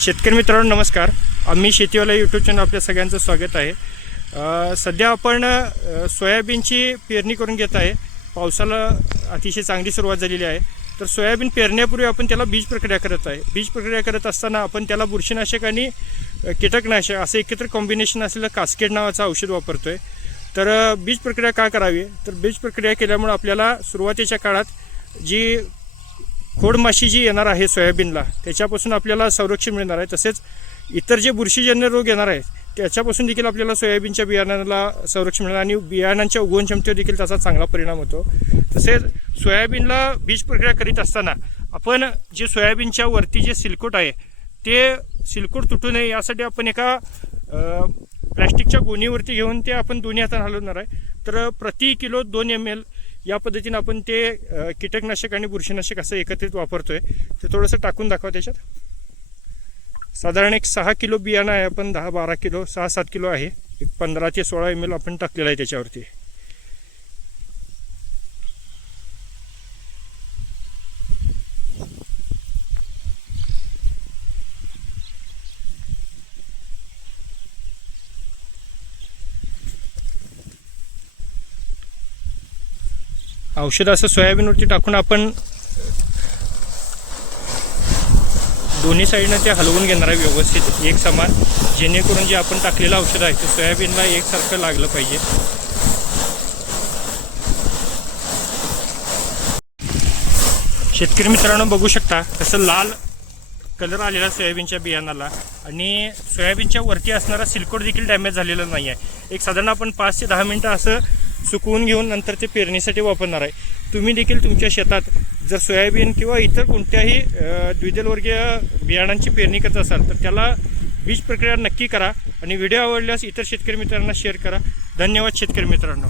शेतकरी मित्रांनो नमस्कार. आम्ही शेतीवाला यूट्यूब चॅनल आपल्या सगळ्यांचं स्वागत आहे. सध्या आपण सोयाबीनची पेरणी करून घेत आहे. पावसाला अतिशय चांगली सुरुवात झालेली आहे. तर सोयाबीन पेरण्यापूर्वी आपण त्याला बीज प्रक्रिया करत आहे. बीज प्रक्रिया करत असताना आपण त्याला बुरशीनाशक आणि कीटकनाशक असं एकत्र कॉम्बिनेशन असलेलं कास्केड नावाचं औषध वापरतोय. तर बीज प्रक्रिया का करावी? तर बीज प्रक्रिया केल्यामुळे आपल्याला सुरुवातीच्या काळात जी खोडमाशी जी येणार आहे सोयाबीनला त्याच्यापासून आपल्याला संरक्षण मिळणार आहे. तसेच इतर जे बुरशीजन्य रोग येणार आहेत त्याच्यापासून देखील आपल्याला सोयाबीनच्या बियाण्याला संरक्षण मिळणार आणि बियाणांच्या उगवण क्षमतेवर देखील त्याचा चांगला परिणाम होतो. तसेच सोयाबीनला बीज प्रक्रिया करीत असताना आपण जे सोयाबीनच्या वरती जे सिलकोट आहे ते सिलकोट तुटू नये यासाठी आपण एका प्लॅस्टिकच्या गोणीवरती घेऊन ते आपण दोन्ही हाताने हलवणार आहे. तर प्रति किलो दोन एम एल या पद्धतीने आपण ते कीटकनाशक आणि बुरशीनाशक असं एकत्रित वापरतोय. ते थोडंसं टाकून दाखवा त्याच्यात. साधारण एक सहा किलो बियाणं आहे आपण दहा बारा किलो सहा सात किलो आहे. एक पंधरा ते सोळा एम एल आपण टाकलेलं आहे त्याच्यावरती. औषध असं सोयाबीनवरती टाकून आपण दोन्ही साईडनं ते हलवून घेणार आहे व्यवस्थित. एक समान. जेणेकरून जे आपण टाकलेलं औषध आहे ते सोयाबीनला एकसारखं लागलं पाहिजे. शेतकरी मित्रांनो बघू शकता कसं लाल कलर आलेला सोयाबीनच्या बियाणाला आणि सोयाबीनच्या वरती असणारा सिलकोड देखील डॅमेज झालेला नाही आहे एक साधारण आपण पाच ते दहा मिनटं असं सुकवून घेऊन नंतर ते पेरणीसाठी वापरणार आहे. तुम्ही देखील तुमच्या शेतात जर सोयाबीन किंवा इतर कोणत्याही द्विदलवर्गीय बियाणांची पेरणी करत असाल तर त्याला बीज प्रक्रिया नक्की करा आणि व्हिडिओ आवडल्यास इतर शेतकरी मित्रांना शेअर करा. धन्यवाद शेतकरी मित्रांनो.